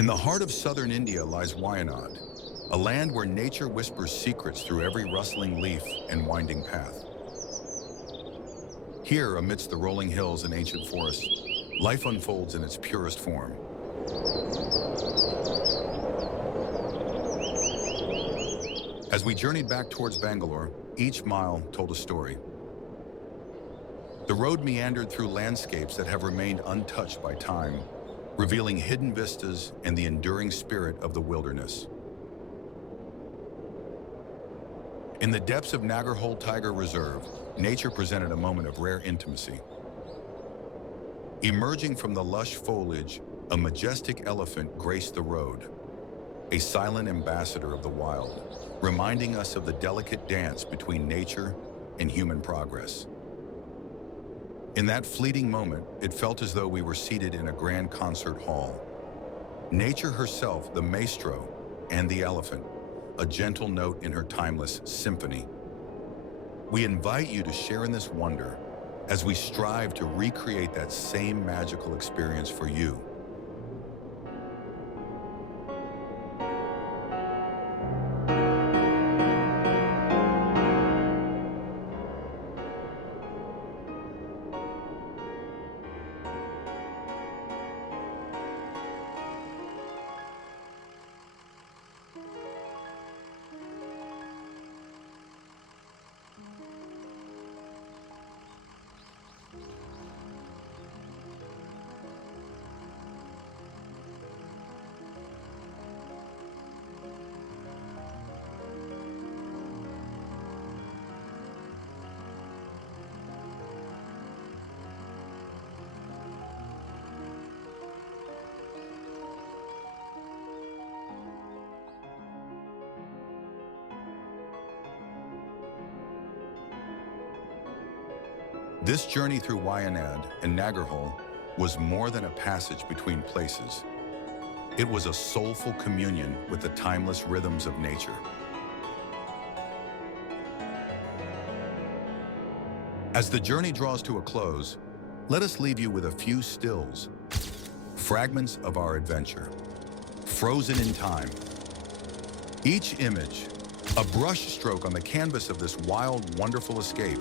In the heart of southern India lies Wayanad, a land where nature whispers secrets through every rustling leaf and winding path. Here, amidst the rolling hills and ancient forests, life unfolds in its purest form. As we journeyed back towards Bangalore, each mile told a story. The road meandered through landscapes that have remained untouched by time, revealing hidden vistas and the enduring spirit of the wilderness. In the depths of Nagarhole Tiger Reserve, nature presented a moment of rare intimacy. Emerging from the lush foliage, a majestic elephant graced the road, a silent ambassador of the wild, reminding us of the delicate dance between nature and human progress. In that fleeting moment, it felt as though we were seated in a grand concert hall. Nature herself, the maestro, and the elephant, a gentle note in her timeless symphony. We invite you to share in this wonder as we strive to recreate that same magical experience for you. This journey through Wayanad and Nagarhole was more than a passage between places. It was a soulful communion with the timeless rhythms of nature. As the journey draws to a close, let us leave you with a few stills, fragments of our adventure, frozen in time. Each image, a brush stroke on the canvas of this wild, wonderful escape.